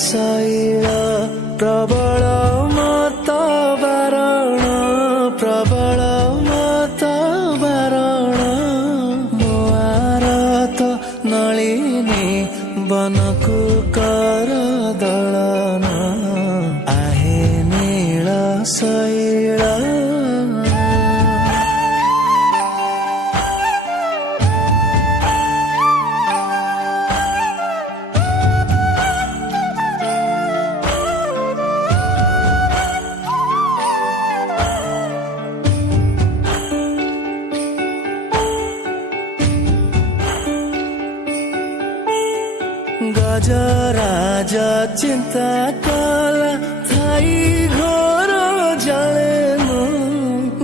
शैल प्रबल मत बारण प्रबल मत बारण मोआरत नलिनी बनकु कर दलन आहे नील शैल गजराज चिंता कला थाई घोर जलेनु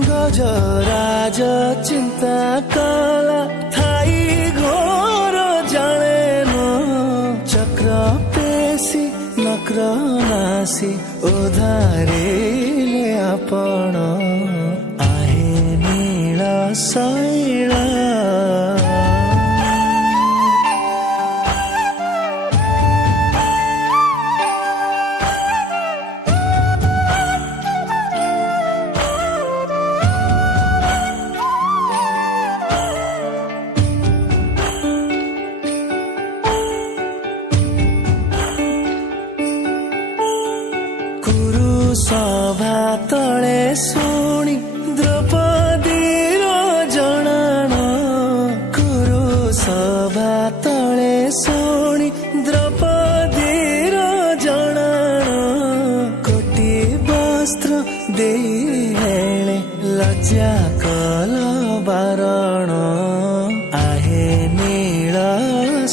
गजराज चिंता कला थाई घोर जलेनु चक्र पेशी नक्र नासी उधारिले आपण आहे नील शैल सभा तले शुणी द्रौपदीर जनाण कुरु सभा तले शुणी द्रौपदीर जनाण कोटी वस्त्र देले लज्जा कल बारण आहे नील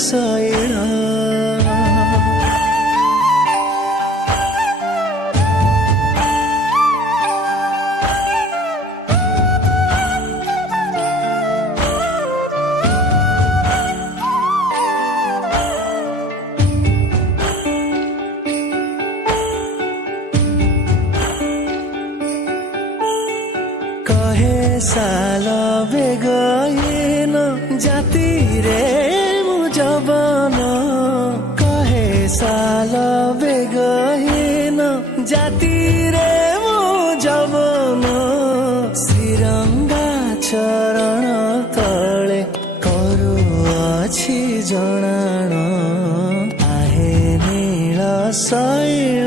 शैल कहे साल बेगहीन जाति रे मु जवान कहे साल बेगहीन जाति रे मु जवान श्रीरंगा चरण तले करुअछि जनाण आहे नील शैल